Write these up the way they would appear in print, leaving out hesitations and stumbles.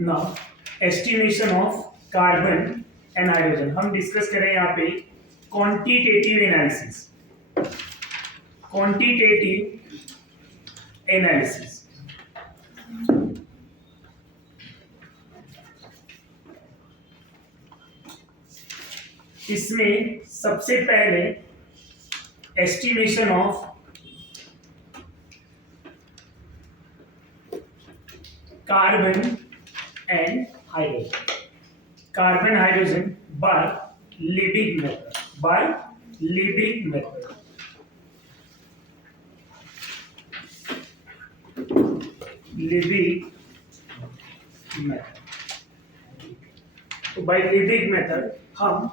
Now estimation of carbon and hydrogen हम discuss करें यहाँ पे क्वांटिटेटिव एनालिसिस। क्वांटिटेटिव एनालिसिस इसमें सबसे पहले estimation of carbon and hydrogen, carbon hydrogen bye Liebig method, Liebig method. तो बाय लिबिग मेथड हम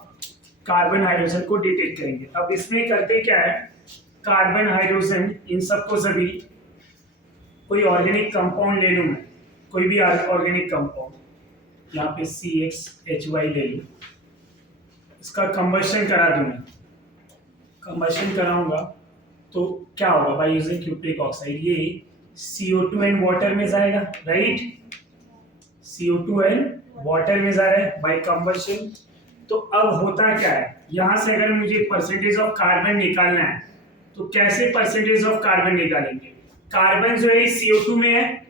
कार्बन हाइड्रोजन को डिटेक्ट करेंगे। अब इसमें करते क्या है, कार्बन हाइड्रोजन इन सबको सभी कोई ऑर्गेनिक कंपाउंड ले लूं मैं, कोई भी ऑर्गेनिक कंपाउंड, यहाँ पे CXHY ले लूं, इसका कंबशन करा दूं मैं। कंबशन कराऊंगा तो क्या होगा, बाय यूजिंग क्यूप्रिक ऑक्साइड ये CO2 एंड वाटर में जाएगा, राइट। CO2 एंड वाटर में जा रहा है बाय कंबशन। तो अब होता क्या है, यहां से अगर मुझे परसेंटेज ऑफ कार्बन निकालना है तो कैसे परसेंटेज ऑफ कार्बन निकालेंगे। कार्बन जो है CO2 में है,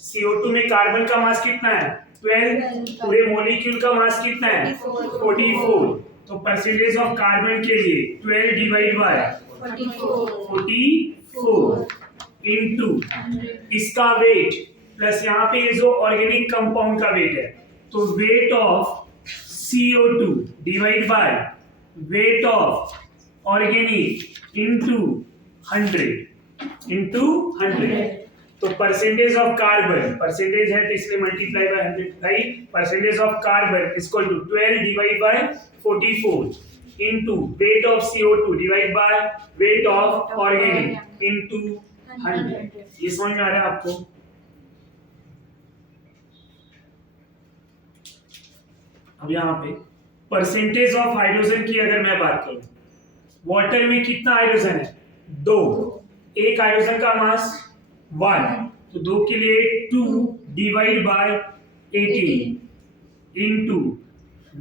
CO2 में कार्बन का मास कितना है 12, पूरे मॉलिक्यूल का मास कितना है 44। तो परसेंटेज ऑफ कार्बन के लिए 12 डिवाइड बाय 44 इनटू इसका वेट प्लस यहाँ पे ये जो ऑर्गेनिक कंपाउंड का वेट है, तो weight of CO2 divide by weight of organic into 100 तो परसेंटेज ऑफ कार्बन, परसेंटेज है तो इसलिए multiply by 100, right. Percentage of carbon equal to 12 divide by 44 into weight of CO2 divide by weight of organic into 100। ये समझ में आ रहा है आपको। अब यहाँ पे परसेंटेज ऑफ हाइड्रोजन की अगर मैं बात करूं, वाटर में कितना हाइड्रोजन है 2, एक हाइड्रोजन का मास 1, तो 2 के लिए 2 divide bye 18 into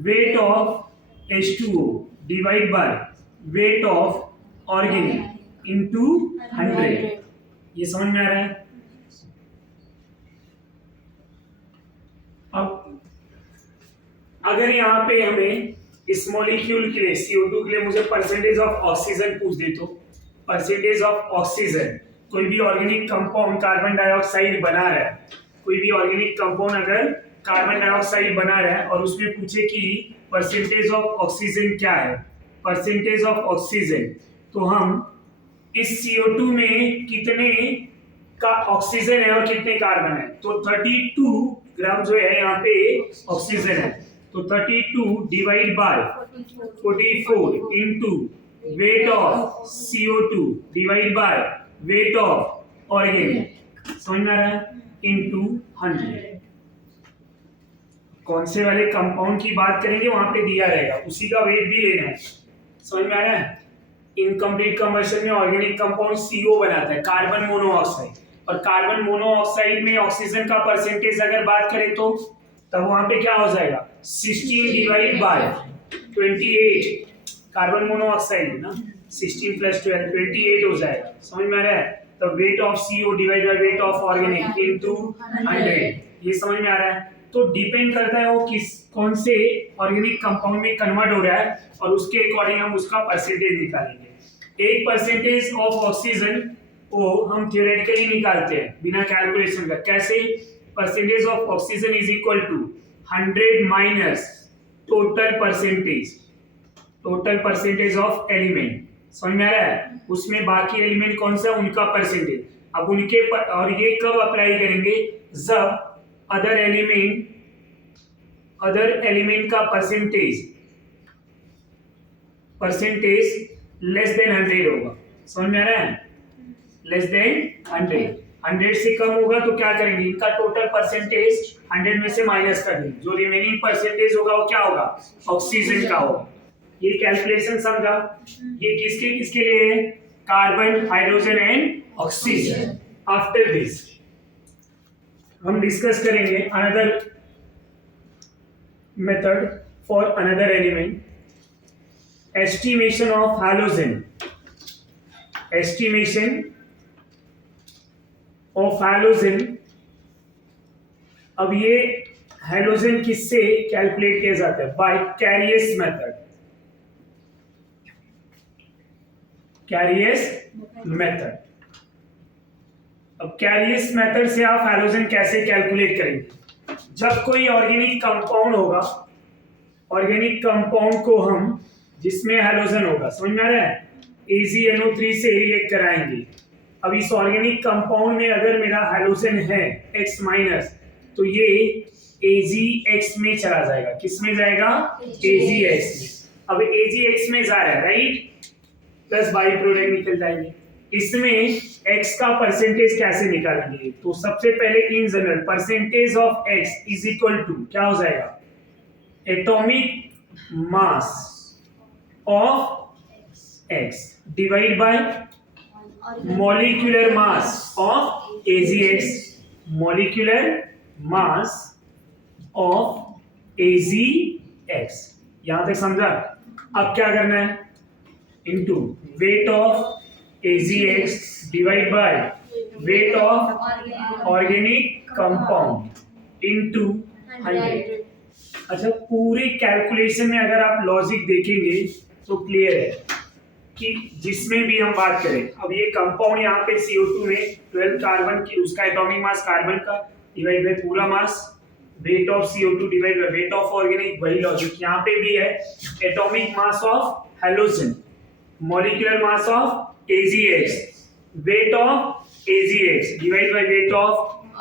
weight of H2O divide by weight of organic into 100। ये समझ में आ रहा है। अब अगर यहाँ पे हमें इस मॉलिक्यूल के लिए CO2 के लिए मुझे परसेंटेज ऑफ ऑक्सीजन पूछ दे, तो परसेंटेज ऑफ ऑक्सीजन, कोई भी ऑर्गेनिक कंपाउंड कार्बन डाइऑक्साइड बना रहा है, कोई भी ऑर्गेनिक कंपाउंड अगर कार्बन डाइऑक्साइड बना रहा है और उसमें पूछे कि परसेंटेज ऑफ ऑक्सीजन क्या है, परसेंटेज ऑफ ऑक्सीजन, तो हम इस CO2 में कितने का ऑक्सीजन है और कितने कार्बन है, तो 32 ग्राम जो है यहाँ पे ऑक्सीजन है, तो 32 divide by 44 into weight of CO2 divide by weight of organic, समझ में आ रहा है, इनटू 100। कौन से वाले कंपाउंड की बात करेंगे वहां पे दिया रहेगा, उसी का वेट भी लेना है, समझ में आ रहा है। इनकम्प्लीट कंबशन में ऑर्गेनिक कंपाउंड CO बनाता है, कार्बन मोनोऑक्साइड, और कार्बन मोनोऑक्साइड में ऑक्सीजन का परसेंटेज अगर बात करें तो तब वहां पे क्या हो जाएगा 16 डिवाइड बाय 28, कार्बन मोनोऑक्साइड ना, 16 प्लस 12 28 हो जाएगा, समझ में आ रहा है। तो weight of CO divide by weight of organic into 100, ये समझ में आ रहा है। तो डिपेंड करता है वो किस कौन से ऑर्गेनिक कंपाउंड में कन्वर्ट हो रहा है और उसके अकॉर्डिंग हम उसका परसेंटेज निकालेंगे। एक परसेंटेज ऑफ ऑक्सीजन को हम थ्योरेटिकली निकालते हैं बिना कैलकुलेशन का, कैसे, percentage of oxygen is equal to 100 minus total percentage of element, समझ में आ रहा है। उसमें बाकी एलिमेंट कौन सा, उनका परसेंटेज। अब उनके और ये कब अप्लाई करेंगे, जब अदर एलिमेंट का परसेंटेज लेस देन 100 होगा, समझ में आ रहा है, लेस देन 100 से कम होगा तो क्या करेंगे, इनका टोटल परसेंटेज 100 में से माइनस कर देंगे, जो रिमेनिंग परसेंटेज होगा वो क्या होगा, ऑक्सीजन का होगा। ये कैलकुलेशन समझा। ये किसके लिए है, carbon, hydrogen and oxygen. After this हम डिस्कस करेंगे another method for another element. Estimation of halogen. Estimation of halogen. अब ये हेलोजन किससे कैलकुलेट किया जाता है? By Carius method. Carius method. अब कैरियस मेथड से आप हेलोजन कैसे कैलकुलेट करेंगे? जब कोई ऑर्गेनिक कंपाउंड होगा, ऑर्गेनिक कंपाउंड को हम जिसमें हेलोजन होगा, समझ में आ रहा है, AgNO3 से रिएक्ट कराएंगे. अब इस ऑर्गेनिक कंपाउंड में अगर मेरा हेलोजन है X माइनस, तो ये AgX में चला जाएगा. किस में जाएगा? AgX में. अब AgX में जा रहा है, राइट, प्लस बाई प्रोडक्ट निकल जाएंगे. इसमें X का परसेंटेज कैसे निकालेंगे? तो सबसे पहले in general percentage of X is equal to क्या हो जाएगा? Atomic mass of X divide by molecular mass of AgX. Molecular mass of AgX. यहां तक समझा? अब क्या करना है? Into weight of AgX divide by weight of organic compound into 100. अच्छा, पूरी कैलकुलेशन में अगर आप लॉजिक देखेंगे तो क्लियर है कि जिसमें भी हम बात करें, अब ये कंपाउंड यहाँ पे CO2 में 12 कार्बन की, उसका एटॉमिक मास कार्बन का डिवाइड बाय पूरा mass, weight of CO2 divide by weight of organic. वही लॉजिक यहाँ पे भी है. Atomic mass of halogen, molecular mass of AgX, weight of AgX divided by weight of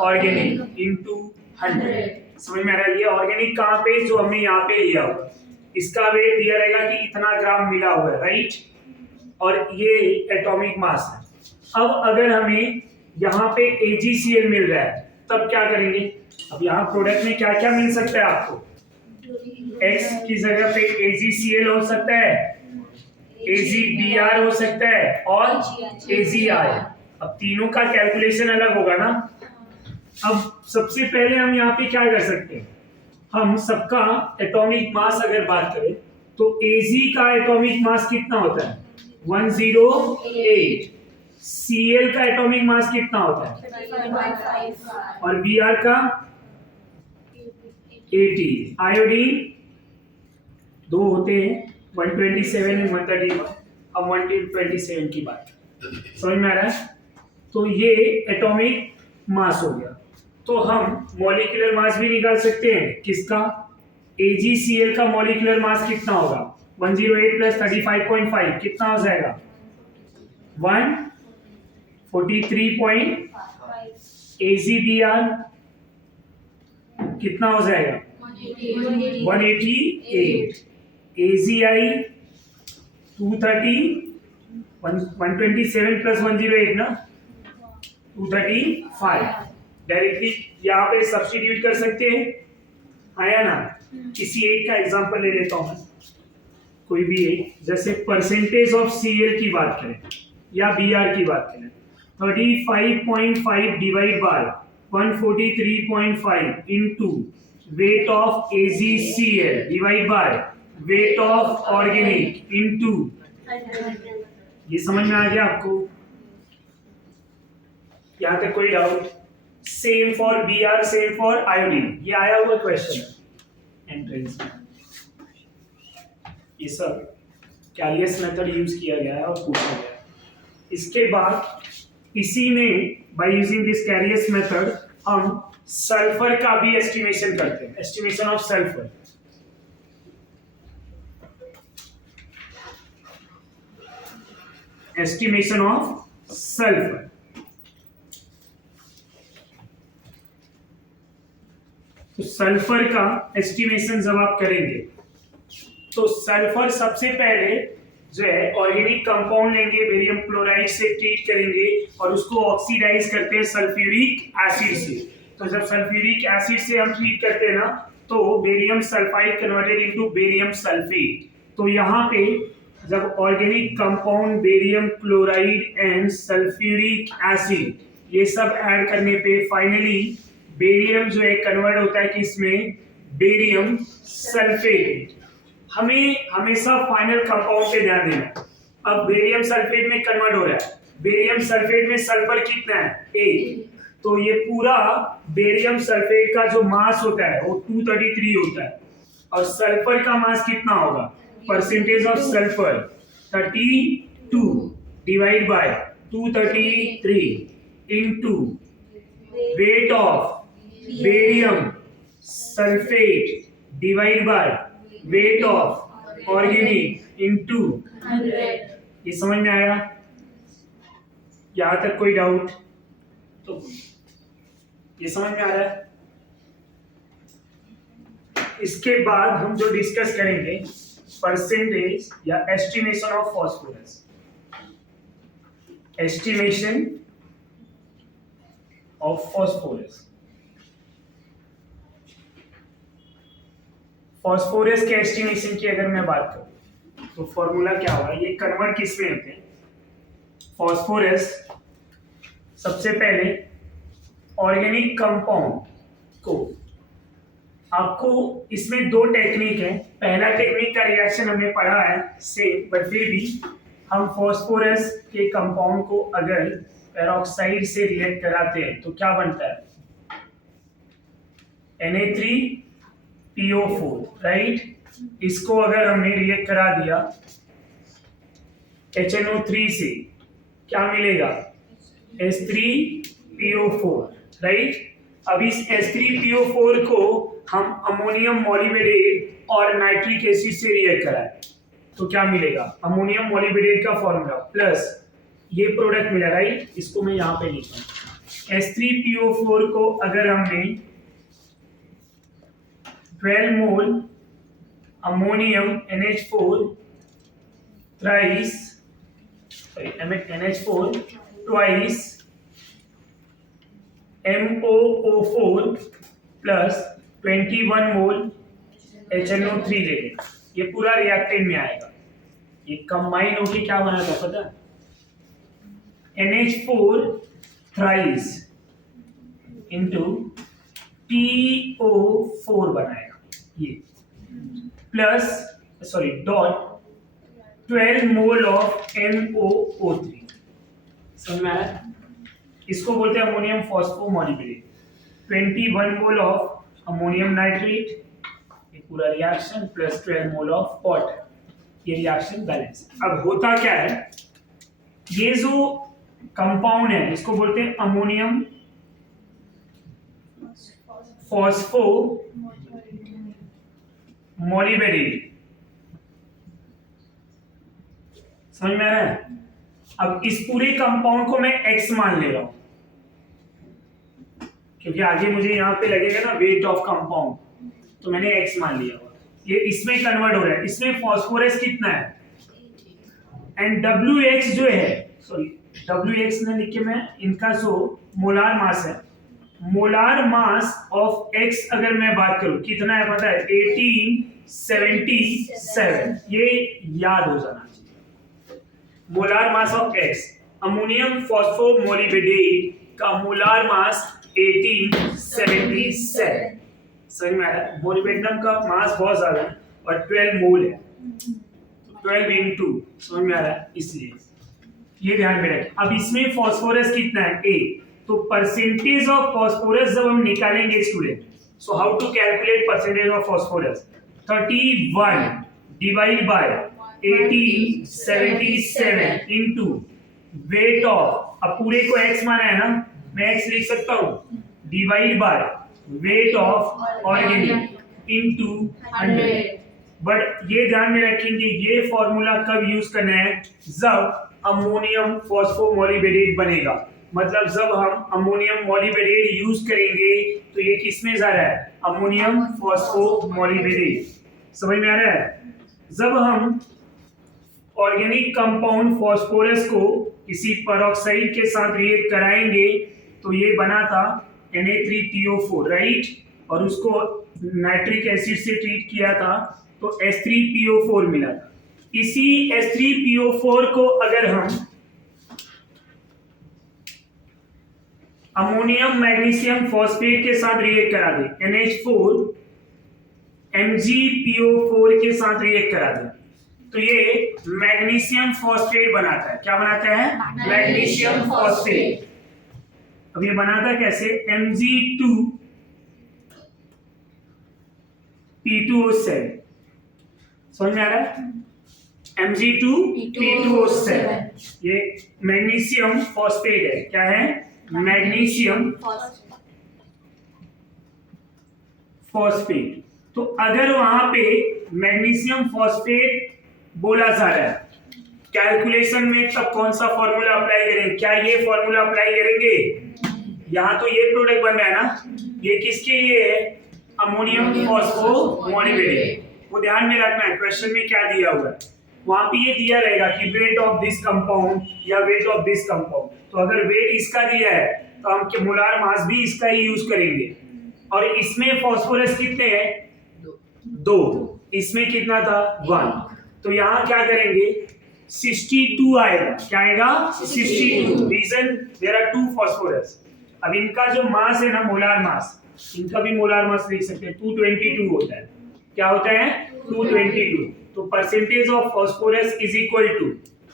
organic into 100. समझ में आ रहा है? ये ऑर्गेनिक कहाँ पे, जो हमने यहाँ पे लिया हुआ, इसका वेट दिया रहेगा कि इतना ग्राम मिला हुआ है, राइट, और ये एटॉमिक मास है. अब अगर हमें यहाँ पे AgCl मिल रहा है, तब क्या करेंगे? अब यहाँ प्रोडक्ट में क्या क्या मिल सकता है आपको? X की जगह पे AgCl हो सकता है, AgBr हो सकता है, और AgI. अब तीनों का कैलकुलेशन अलग होगा ना. अब सबसे पहले हम यहाँ पे क्या कर सकते हैं? हम सबका एटॉमिक मास अगर बात करें तो Ag का एटॉमिक मास कितना होता है? 108. Cl का एटॉमिक मास कितना होता है? और Br का 80. आयोडीन दो होते हैं, 127 एंड 131. अब 127 की बात समझ में आ रहा है? तो ये एटॉमिक मास हो गया. तो हम मॉलिक्यूलर मास भी निकाल सकते हैं. किसका? AgCl का मॉलिक्यूलर मास कितना होगा? 108 प्लस 35.5 कितना हो जाएगा? 143. AgBr कितना हो जाएगा? 188. AgI 230. 127 प्लस 108 ना 235. डायरेक्टली यहाँ पे सब्स्टिट्यूट कर सकते हैं, आया ना. किसी एक का एग्जांपल ले लेता हूँ, कोई भी एक, जैसे परसेंटेज ऑफ Cl की बात करें या Br की बात करें, 35.5 divide by 143.5 into weight of AgCl divide by weight of organic into. ये समझ में आ गया आपको? यहाँ तक कोई doubt? Same for Br, same for iodine. ये आया हुआ क्वेश्चन है एंट्रेंस में. ये सब कैरियस मेथड यूज किया गया है और पूछा गया है. इसके बाद इसी में बाय यूजिंग दिस कैरियस मेथड हम सल्फर का भी एस्टिमेशन करते हैं. Estimation of sulphur. Estimation of sulphur. तो सल्फर का एस्टिमेशन जब आप करेंगे तो सल्फर सबसे पहले जो है ऑर्गेनिक कंपाउंड लेंगे, बेरियम क्लोराइड से ट्रीट करेंगे और उसको ऑक्सीडाइज करते हैं सल्फ्यूरिक एसिड से. तो जब सल्फ्यूरिक एसिड से हम ट्रीट करते हैं ना, तो barium sulphide converted into barium sulphate. तो यहाँ पे जब organic compound barium chloride and sulphuric acid ये सब ऐड करने पे फाइनली बेरियम जो है कन्वर्ट होता है किसमें? Barium sulphate. हमें हमेशा फाइनल कंपाउंड पे ध्यान देना है। अब बेरियम सल्फेट में कन्वर्ट हो रहा है, बेरियम सल्फेट में सल्फर कितना है 1, तो ये पूरा बेरियम सल्फेट का जो मास होता है वो 233 होता है, और सल्फर का मास कितना होगा, percentage of sulphur 32 divide by 233 into weight of barium sulphate divide by weight of organic into 100। ये समझ में आया? यहां तक कोई डाउट? तो ये समझ में आ रहा है? इसके बाद हम जो डिस्कस करेंगे परसेंटेज या estimation of phosphorus. Estimation of phosphorus. Phosphorus के एस्टिमेशन की अगर मैं बात करूं तो फॉर्मूला क्या होगा, ये कन्वर्ट किस में होते हैं? फॉस्फोरस सबसे पहले ऑर्गेनिक कंपाउंड को, आपको इसमें दो टेक्निक है। पहला टेक्निक का रिएक्शन हमने पढ़ा है सेम, बट फिर भी हम फॉस्फोरस के कंपाउंड को अगर पेरोक्साइड से रिएक्ट कराते हैं तो क्या बनता है, Na3PO4, राइट। इसको अगर हमने रिएक्ट करा दिया HNO3 से, क्या मिलेगा, H3PO4, राइट। अब इस H3PO4 को हम अमोनियम मॉलिबेडेट और नाइट्रिक एसिड से रिएक्ट कराएं तो क्या मिलेगा, अमोनियम मॉलिबेडेट का फॉर्मूला प्लस ये प्रोडक्ट मिला, राइट। इसको मैं यहाँ पे लिखता हूँ। H3PO4 को अगर हमने 12 mole ammonium NH4 NH4 twice MOO4 plus 21 mole HNO3 ले लें, ये पूरा रिएक्टेंट में आएगा। ये कंबाइन होके क्या बना था पता है, NH4 थ्राइस इंटू PO4 बनाएगा, ये plus dot 12 mole of MOO3। समझ में आया? इसको बोलते हैं ammonium phosphomolybdate. 21 mole of ammonium nitrate, ये पूरा reaction plus 12 mole of water, ये रिएक्शन बैलेंस। अब होता क्या है, ये जो कंपाउंड है इसको बोलते हैं अमोनियम फॉस्फो मॉलिबेट। समझ में आ रहा है? अब इस पूरे कंपाउंड को मैं X मान ले रहा हूं, क्योंकि आगे मुझे यहां पे लगेगा ना वेट ऑफ कंपाउंड, तो मैंने X मान लिया। ये इसमें कन्वर्ट हो रहा है, इसमें फॉस्फोरस कितना है, एंड WX जो है, WX ने लिखे मैं, इनका जो मोलार मास है, मोलार मास ऑफ X अगर मैं बात करूं कितना है पता है, 1877। ये याद हो जाना चाहिए। Molar mass of X, ammonium phosphomolybdate का मोलार मास 1877। समझ में आ रहा है? मोलिबेटनम का मास बहुत ज्यादा है और 12 मोल है, 12 इंटू, समझ में आ रहा है? इसलिए ये ध्यान में रखें। अब इसमें फॉस्फोरस कितना है, A, तो परसेंटेज ऑफ फॉस्फोरस जब हम निकालेंगे student, so how to calculate percentage of phosphorus, 31 divide by 1877 into weight of, अब पूरे को X माना है ना, मैं X लिख सकता हूं, divide by weight of organic into 100। But ये ध्यान में रखेंगे ये फॉर्मूला कब यूज करना है, जब अमोनियम फॉस्फोमॉलिबेट बनेगा। मतलब जब हम अमोनियम मॉलिबेट यूज करेंगे तो ये किसमें जा रहा है, अमोनियम फॉस्फोमॉलिबेट। समझ में आ रहा है? जब हम ऑर्गेनिक कंपाउंड फॉस्फोरस को किसी पेरोक्साइड के साथ रिएक्ट कराएंगे तो ये बना था Na3PO4, राइट, और उसको नाइट्रिक एसिड से ट्रीट किया था तो H3PO4 मिला था। इसी H3PO4 को अगर हम अमोनियम मैग्नीशियम फॉस्फेट के साथ रिएक्ट करा दें, NH4 MgPO4 के साथ रिएक्ट कराता है तो ये मैग्नीशियम फॉस्फेट बनाता है। क्या बनाता है? Magnesium phosphate. अब ये बनाता कैसे? Mg2P2O7 समझ में आ रहा है? Mg2P2O7 ये मैग्नीशियम फॉस्फेट है। क्या है? Magnesium phosphate. तो अगर वहां पे मैग्नीशियम फॉस्फेट बोला जा रहा है कैलकुलेशन में, तब कौन सा फॉर्मूला अप्लाई करेंगे? क्या ये फॉर्मूला अप्लाई करेंगे? यहाँ तो ये प्रोडक्ट बन रहा है ना, ये किसके लिए है? अमोनियम फॉस्फो मोनोमेरेट। वो ध्यान में रखना है, क्वेश्चन में क्या दिया हुआ है वहां पे ये दिया रहेगा कि वेट ऑफ दिस कंपाउंड या वेट ऑफ दिस कंपाउंड। तो अगर वेट इसका दिया है तो हम मोलार मास भी इसका ही यूज करेंगे। और इसमें फास्फोरस कितने हैं? 2। इसमें कितना था? 1। तो यहाँ क्या करेंगे? 62 आएगा। क्या आएगा? 62। Reason there are 2 phosphorus. अब इनका जो मास है ना, मोलार मास, इनका भी मोलार मास लिख सकते हैं, 222 होता है। क्या होता है? 222। तो percentage of phosphorus is equal to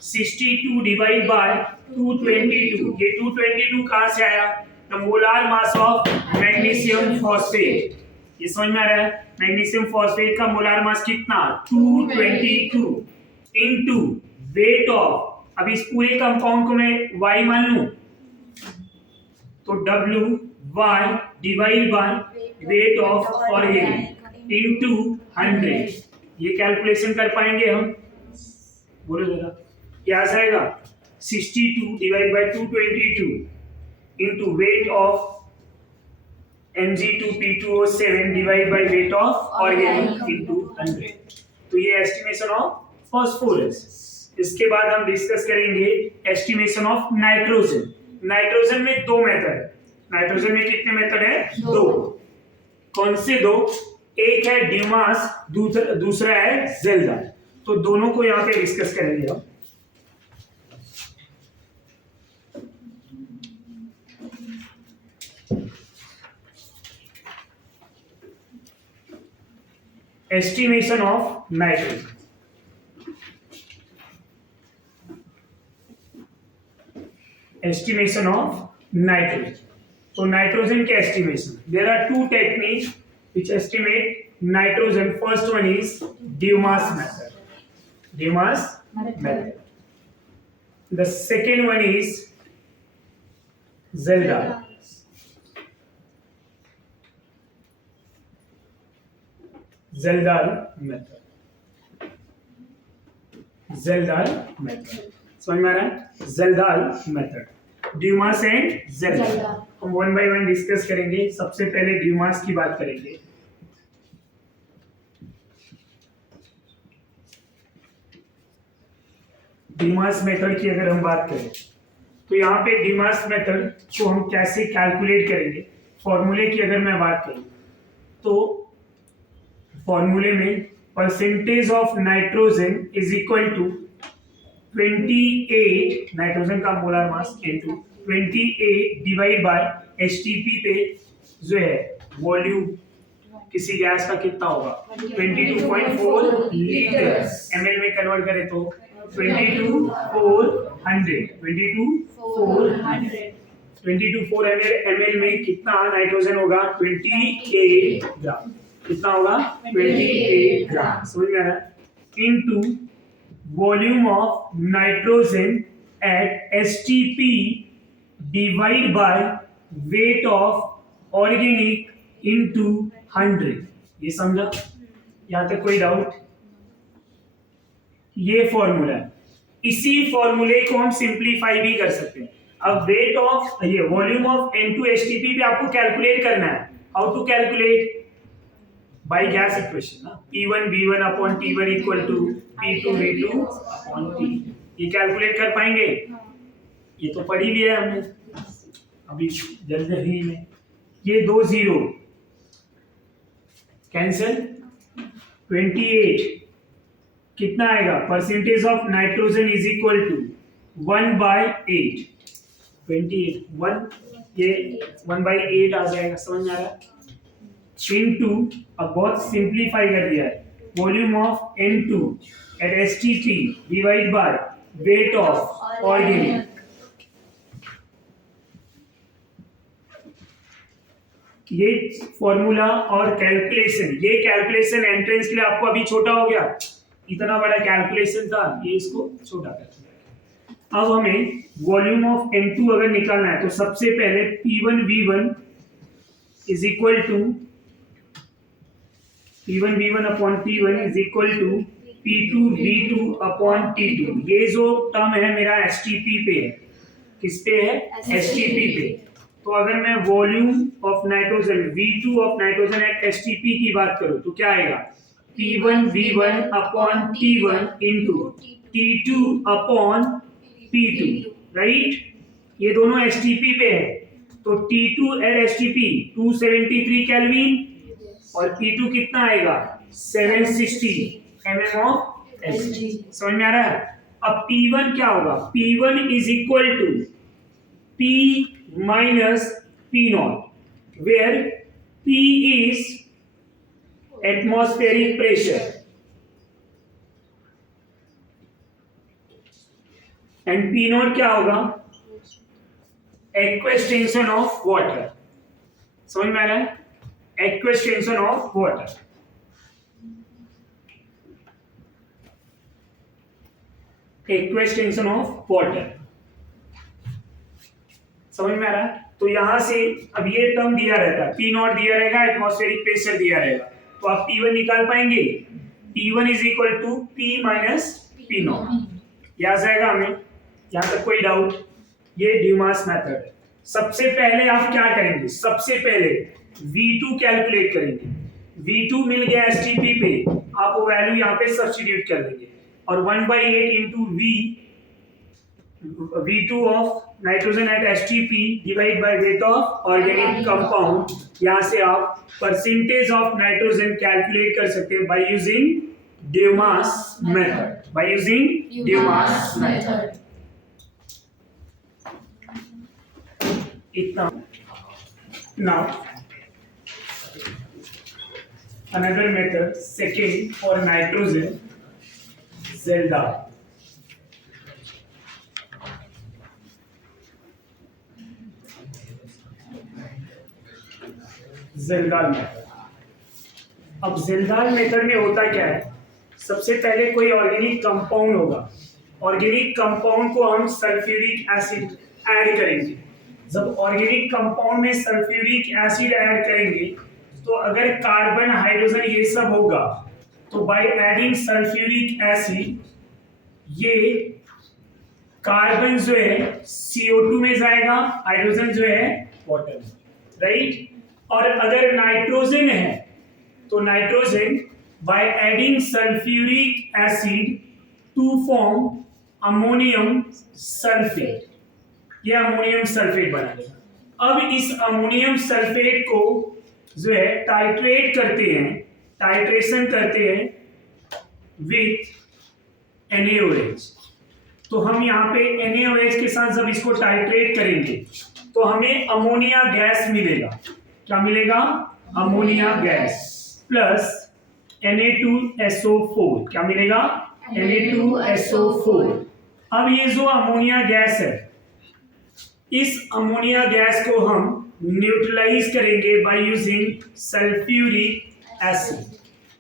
62 divide by 222। ये 222 कहां से आया? The molar mass of magnesium phosphate. ये समझ में आ रहा है? मैग्नीशियम फॉस्फेट का मोलार मास कितना? 222 इनटू वेट ऑफ, अब इस पूरे कंपाउंड को मैं Y मान लूं तो WY divide by weight of organic into 100। ये कैलकुलेशन कर पाएंगे हम? बोलो जरा, क्या आ जाएगा? 62 divide by 222 into weight of Mg2P2O7 divide by weight of organic into 100। तो ये एस्टिमेशन ऑफ फास्फोरस। इसके बाद हम डिस्कस करेंगे एस्टिमेशन ऑफ नाइट्रोजन। नाइट्रोजन में 2 मेथड है। नाइट्रोजन में कितने मेथड है? 2। कौन से 2? एक है ड्यूमास, दूसरा है जेल्दार। तो दोनों को यहाँ पे डिस्कस करेंगे हम। Estimation of nitrogen. Estimation of nitrogen. तो नाइट्रोजन के estimation, there are 2 techniques which estimate nitrogen. First one is Dumas method. Dumas method. The second one is Zeldar. Zeldar method. Zeldar method. समझ में आ रहा है? Zeldar method. Dumas and जेल्दार। हम 1 by 1 discuss करेंगे। सबसे पहले ड्यूमास की बात करेंगे। ड्यूमास मेथड की अगर हम बात करें तो यहाँ पे ड्यूमास मेथड को हम कैसे कैलकुलेट करेंगे, फॉर्मूले की अगर मैं बात करूं तो फॉर्मूले में percentage of nitrogen is equal to 28 nitrogen का molar mass into 28 divide by HTP पे जो है वॉल्यूम किसी गैस का कितना होगा? 22.4 लीटर। एमएल में कन्वर्ट करें तो 22,400 ml में कितना नाइट्रोजन होगा? 28 ग्राम। कितना होगा? 28 ग्राम। समझ में आ रहा है? Into volume of nitrogen eight STP divide by weight of organic into 100। ये समझा? यहां तक कोई डाउट? ये फॉर्मूला है। इसी फॉर्मूले को हम सिंप्लीफाई भी कर सकते हैं। अब वेट ऑफ ये वॉल्यूम ऑफ N2H2P पे आपको कैलकुलेट करना है। How to calculate? By gas equation ना, P1 V1 upon T1 equal to P2 V2 upon T। ये कैलकुलेट कर पाएंगे? ये तो पढ़ ही लिया है हमने अभी जल्दी में। ये 2 0 कैंसिल। 28 कितना आएगा? Percentage of nitrogen is equal to 1/8। 28 1 ये 1/8 आ जाएगा। समझ में आ रहा है? इनटू, अब बहुत सिंप्लीफाई कर दिया है, volume of N2 at STP divide by weight of organic. ये फॉर्मूला और कैलकुलेशन, ये कैलकुलेशन एंट्रेंस के लिए आपको अभी छोटा हो गया, इतना बड़ा कैलकुलेशन था, ये इसको छोटा कर दिया। अब हमें वॉल्यूम ऑफ N2 अगर निकालना है तो सबसे पहले P1V1 is equal to P1V1 upon P1 is equal to P2V2 upon T2। ये जो टर्म है मेरा STP पे है, किस पे है? STP पे। तो अगर मैं volume of nitrogen V2 of nitrogen eight STP की बात करूं तो क्या आएगा? P1V1 upon T1 into T2 upon P2, right? ये दोनों STP पे है, तो T2 एट STP 273 केल्विन और P2 कितना आएगा? 760 mm ऑफ ST। समझ में आ रहा है? अब P1 क्या होगा? P1 is equal to P minus P naught, where P is atmospheric pressure and P naught क्या होगा? Aqueous tension of water। समझ में आ रहा है? Aqueous tension of water। Aqueous tension of water। समझ में आ रहा है? तो यहां से अब ये टर्म दिया रहता है, P नॉट दिया रहेगा, एटमॉस्फेरिक प्रेशर दिया रहेगा, तो आप P1 निकाल पाएंगे? P1 is equal to P minus P naught. याद आएगा हमें? यहाँ तक कोई डाउट? ये ड्यूमास मेथड है। सबसे पहले आप क्या करेंगे? सबसे पहले V2 कैलकुलेट करेंगे। V2 मिल गया STP पे, आप वो वैल्यू यहाँ पे सब्स्टिट्यूट कर देंगे और 1/8 into V2 of nitrogen eight STP divide by weight of organic compound, यहां से आप परसेंटेज ऑफ नाइट्रोजन कैलकुलेट कर सकते हैं by using Dumas method. By using Dumas method. इतना। Now another method, second for nitrogen, Zelda। Kjeldahl method. अब Kjeldahl method में होता क्या है? सबसे पहले कोई ऑर्गेनिक कंपाउंड होगा, ऑर्गेनिक कंपाउंड को हम सल्फ्यूरिक एसिड ऐड करेंगे। जब ऑर्गेनिक कंपाउंड में सल्फ्यूरिक एसिड ऐड करेंगे तो अगर कार्बन हाइड्रोजन ये सब होगा तो बाय एडिंग सल्फ्यूरिक एसिड ये कार्बन जो है CO2 में जाएगा, हाइड्रोजन जो है वाटर में, राइट? और अगर नाइट्रोजन है तो nitrogen by adding sulphuric acid to form ammonium sulphate, ये अमोनियम सल्फेट बना। अब इस अमोनियम सल्फेट को जो है टाइट्रेट करते हैं, टाइट्रेशन करते हैं विथ NaOH। तो हम यहाँ पे NaOH के साथ जब इसको टाइट्रेट करेंगे तो हमें अमोनिया गैस मिलेगा। क्या मिलेगा? Ammonia gas plus Na2SO4। क्या मिलेगा? Na2SO4। अब ये जो अमोनिया गैस है, इस अमोनिया गैस को हम न्यूट्रलाइज करेंगे बाय यूजिंग सल्फ्यूरिक एसिड।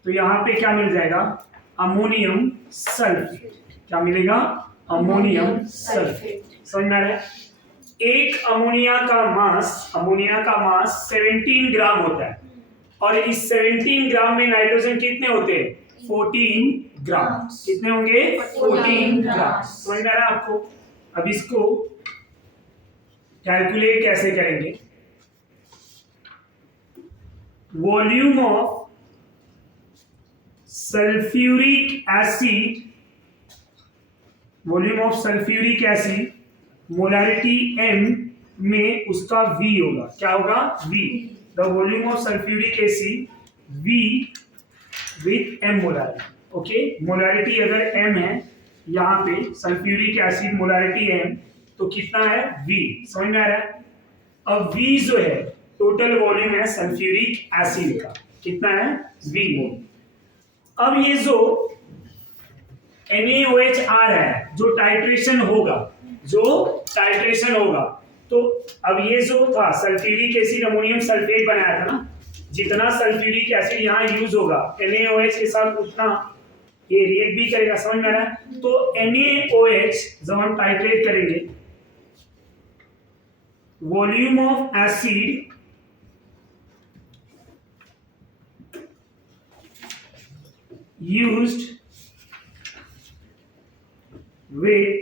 तो यहाँ पे क्या मिल जाएगा? Ammonium sulphate. क्या मिलेगा? Ammonium sulphate. समझ में आ रहा है? एक अमोनिया का मास 17 ग्राम होता है और इस 17 ग्राम में नाइट्रोजन कितने होते हैं? 14 ग्राम। कितने होंगे? 14 ग्राम। समझ में आ रहा है आपको? अब इसको कैलकुलेट कैसे करेंगे? Volume of sulphuric acid molarity M में उसका V होगा। क्या होगा? V। The volume of sulphuric acid V with M molarity. Okay, molarity अगर M है, यहाँ पे सल्फ्यूरिक एसिड मोलैरिटी M, तो कितना है? V। समझ में आ रहा है? अब V जो है टोटल वॉल्यूम है सल्फ्यूरिक एसिड का, कितना है V मोल। अब ये जो NaOH आ रहा है, जो टाइट्रेशन होगा, तो अब ये जो था सल्फ्यूरिक एसिड अमोनियम सल्फेट बनाया था ना, जितना सल्फ्यूरिक एसिड यहाँ यूज होगा NaOH के साथ उतना ये रिएक्ट भी करेगा, समझ में आ रहा है। तो NaOH जब हम टाइट्रेट करेंगे, volume of acid used with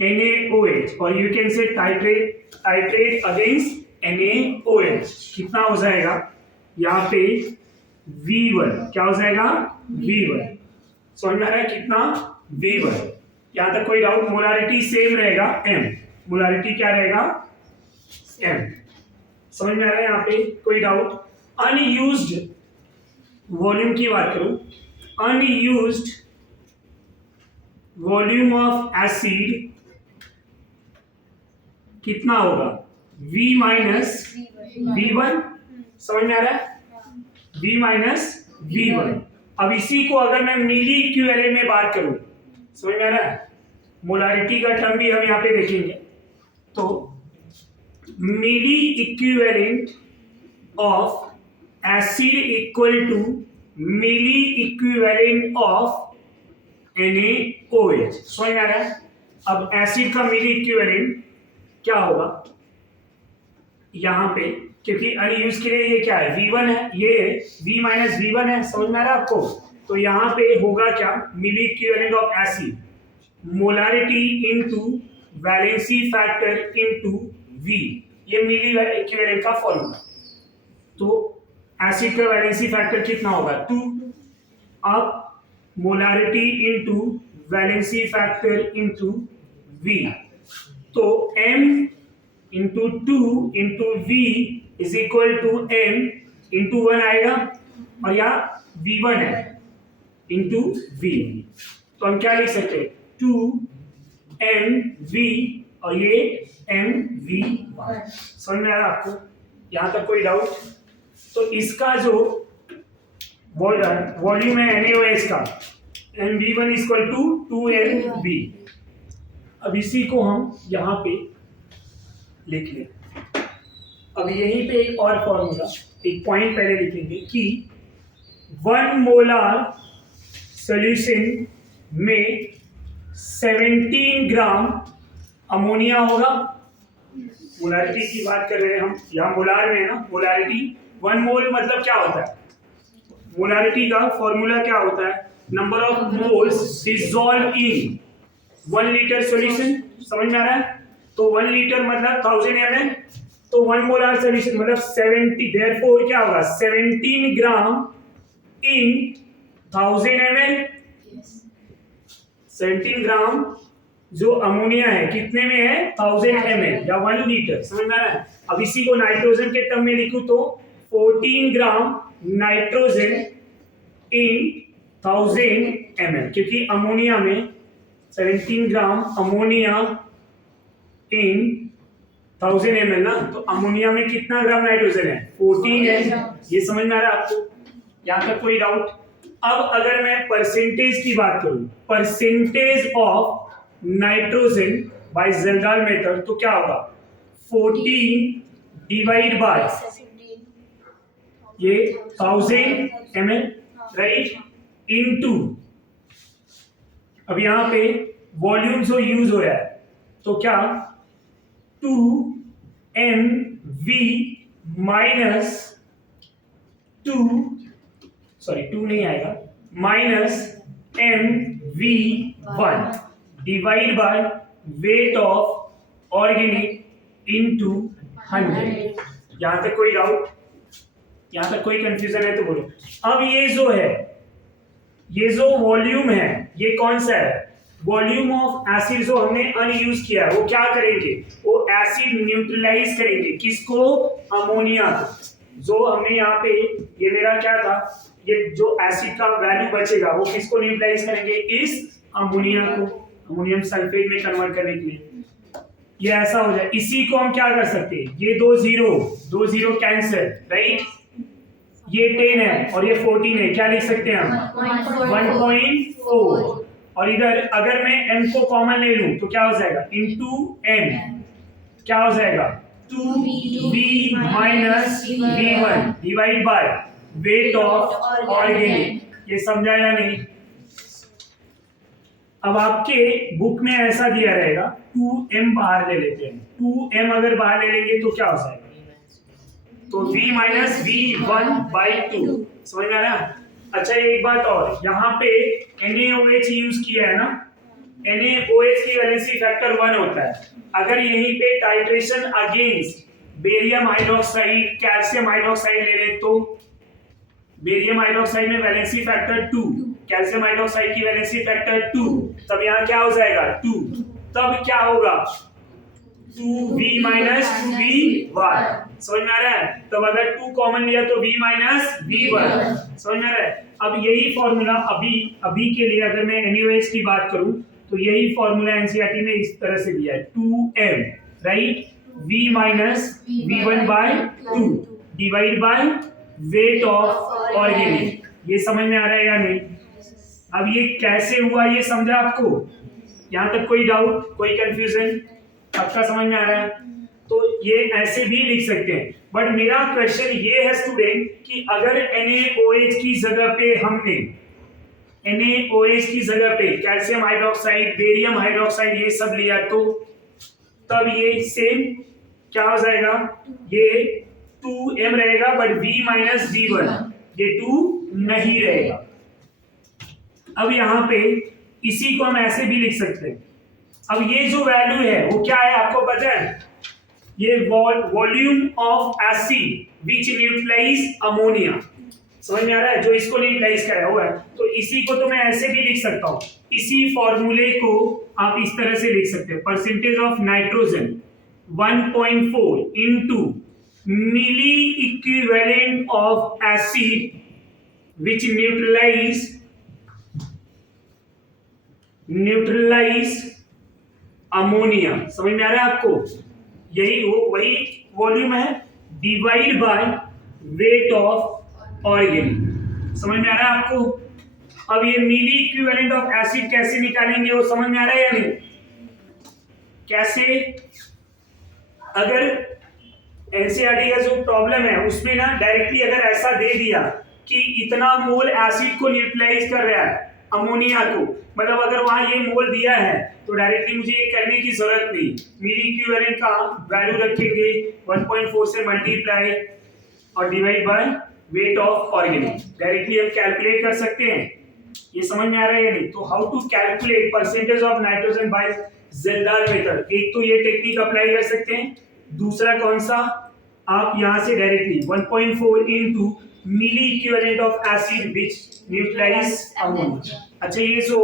NaOH, or you can say titrate against NaOH, कितना हो जाएगा यहाँ पे V1, क्या हो जाएगा V1, समझ में आ रहा है कितना V1। यहाँ तक कोई डाउट? मोलारिटी सेम रहेगा M, मोलारिटी क्या रहेगा M, समझ में आ रहा है यहाँ पे कोई डाउट? अनयूज्ड वॉल्यूम की बात करूं, अनयूज्ड वॉल्यूम ऑफ एसिड कितना होगा V माइनस V1, समझ में आ रहा है V माइनस V1। अब इसी को अगर मैं मिली इक्विवेलेंट में बात करूं, समझ में आ रहा है, मोलारिटी का टर्म भी हम यहाँ पे देखेंगे, तो milli equivalent of acid equal to milli equivalent of NaOH, समझ में आ रहा है। अब एसिड का मिली इक्विवेलेंट क्या होगा यहाँ पे, क्योंकि अनयूज के लिए ये क्या है V1 है, ये V माइनस V1 है, समझ में आ रहा है आपको। तो यहाँ पे होगा क्या, milli equivalent of acid, molarity into valency factor into V, ये मिली इक्विवेलेंट का फॉर्मूला। तो एसिड का वैलेंसी फैक्टर कितना होगा 2, अब molarity into valency factor into V, तो M into 2 into V is equal to M into 1 आएगा, और यहाँ V1 है इंटू V, तो हम क्या लिख सकते हैं 2MV और ये MV1, समझ में आ रहा आपको? यहाँ तक कोई डाउट? तो इसका जो वॉल्यूम है NaOH का MV1 इक्वल टू 2MV। अब इसी को हम यहाँ पे लिख लें। अब यहीं पे एक और फॉर्मूला, एक पॉइंट पहले लिखेंगे कि 1 मोलार सॉल्यूशन में 17 ग्राम अमोनिया होगा। मोलारिटी की बात कर रहे हैं हम, यहाँ मोलार में है ना, मोलारिटी 1 मोल मतलब क्या होता है, मोलारिटी का फॉर्मूला क्या होता है, number of moles dissolve in 1 litre solution, समझ में आ रहा है। तो 1 लीटर मतलब 1000 ml, तो 1 मोलार सॉल्यूशन मतलब 70, देयरफॉर क्या होगा 17 ग्राम इन 1000 ml। 17 ग्राम जो अमोनिया है कितने में है 1000 ml या 1 लीटर, समझ में आ रहा है। अब इसी को नाइट्रोजन के टर्म में लिखूं तो 14 ग्राम नाइट्रोजन इन 1000 ml, क्योंकि अमोनिया में 17 ग्राम अमोनिया इन 1000 ml ना, तो अमोनिया में कितना ग्राम नाइट्रोजन है 14 है, ये समझ में आ रहा है आपको? यहाँ तक कोई डाउट? अब अगर मैं परसेंटेज की बात करूं, percentage of nitrogen by Kjeldahl method, तो क्या होगा 14 डिवाइड बाय ये 1000 ml, राइट, इनटू, अब यहां पे वॉल्यूम जो यूज हो रहा है तो क्या 2MV माइनस 2 नहीं आएगा, minus MV1 divide by weight of organic into 100। यहां तक कोई डाउट? यहां तक कोई कंफ्यूजन है तो बोलो। अब ये जो है, ये जो वॉल्यूम है ये कौन सा है, वॉल्यूम ऑफ एसिड जो हमने अनयूज किया है, वो क्या करेंगे, वो एसिड न्यूट्रलाइज करेंगे, किसको, अमोनिया को। जो हमने यहाँ पे, ये मेरा क्या था, ये जो एसिड का वैल्यू बचेगा वो किसको न्यूट्रलाइज करेंगे, इस अमोनिया को, अमोनियम सल्फेट में कन्वर्ट करने के लिए। ये ऐसा हो जाए। इसी को हम क्या कर सकते हैं, ये दो जीरो कैंसिल, राइट। ये 10 है और ये 14 है, क्या लिख सकते हैं हम 1.4। और इधर अगर मैं m को कॉमन ले लूं तो क्या हो जाएगा, इंटू m क्या हो जाएगा 2v minus v1 divide by weight of organic. ये समझा या नहीं। अब आपके बुक में ऐसा दिया रहेगा 2m बाहर ले लेते हैं, 2m अगर बाहर ले लेंगे तो क्या हो जाएगा, तो v माइनस v1 बाई 2। समझ में आ रहा है। अच्छा एक बात और, यहाँ पे NaOH यूज किया है ना, NaOH की वैलेंसी फैक्टर 1 होता है। अगर यहीं पे titration against barium hydroxide calcium hydroxide ले रहे तो बेरियम हाइड्रोक्साइड में वैलेंसी फैक्टर 2, कैल्शियम हाइड्रोक्साइड की वैलेंसी फैक्टर 2, तब यहाँ क्या हो जाएगा 2, तब क्या होगा 2v माइनस 2v1। समझ में आ रहा है। तब अगर 2 कॉमन लिया तो v माइनस v1। समझ में आ रहा है। अब यही फॉर्मूला अभी के लिए अगर मैं NaOH की बात करूं तो यही फॉर्मूला एनसीईआरटी में इस तरह से दिया है 2m right, v minus v1 by 2 divide by weight of organic. ये समझ में आ रहा है या नहीं। अब ये कैसे हुआ ये समझा आपको, यहाँ तक कोई डाउट कोई कंफ्यूजन आपका समझ में आ रहा है। तो ये ऐसे भी लिख सकते हैं, बट मेरा क्वेश्चन ये है स्टूडेंट कि अगर NaOH की जगह पे हमने NaOH की जगह पे कैल्शियम हाइड्रोक्साइड बेरियम हाइड्रोक्साइड ये सब लिया तो तब ये सेम क्या हो जाएगा, ये 2m रहेगा बट v माइनस v1 ये 2 नहीं रहेगा। अब यहाँ पे इसी को हम ऐसे भी लिख सकते हैं। अब ये जो वैल्यू है वो क्या है आपको पता है, ये volume of acid which neutralize ammonia. समझ में आ रहा है, जो इसको न्यूट्रलाइज कराया हुआ है। तो इसी को तो मैं ऐसे भी लिख सकता हूँ, इसी फॉर्मूले को आप इस तरह से लिख सकते हैं, percentage of nitrogen 1.4 into milli equivalent of acid which neutralize ammonia. समझ में आ रहा है आपको, यही वही वॉल्यूम है divide by weight of organic. समझ में आ रहा है आपको। अब ये मिली इक्विवेलेंट ऑफ एसिड कैसे निकालेंगे वो समझ में आ रहा है या नहीं। कैसे, अगर एनसीईआरटी का जो प्रॉब्लम है उसमें ना डायरेक्टली अगर ऐसा दे दिया कि इतना मोल एसिड को न्यूट्रलाइज कर रहा है अमोनिया को, मतलब अगर वहां ये मोल दिया है तो डायरेक्टली मुझे ये करने की जरूरत नहीं, मिली इक्विवेलेंट का वैल्यू रखेंगे 1.4 से मल्टीप्लाई और divide by weight of organic, directly हम कैलकुलेट कर सकते हैं। ये समझ में आ रहा है या नहीं। तो how to calculate percentage of nitrogen by Kjeldahl method, एक तो ये टेक्निक अप्लाई कर सकते हैं, दूसरा कौन सा, आप यहां से directly 1.4 into milli equivalent of acid which neutralize ammonia. अच्छा ये जो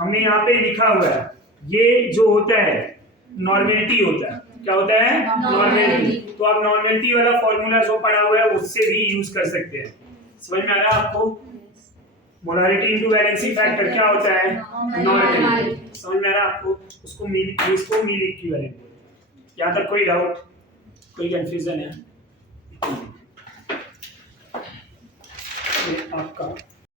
हमने यहाँ पे लिखा हुआ है ये जो होता है नॉर्मेलिटी होता है, क्या होता है नॉर्मेलिटी। तो आप नॉर्मेलिटी वाला फॉर्मूला जो पढ़ा हुआ है उससे भी यूज कर सकते हैं। समझ में आ रहा है आपको। मोलारिटी इनटू वैलेंसी फैक्टर क्या होता है नॉर्मेलिटी। समझ में आ रहा है आपको, उसको मिली इक्विवेलेंट। यहाँ तक कोई डाउट कोई कंफ्यूजन है आपका।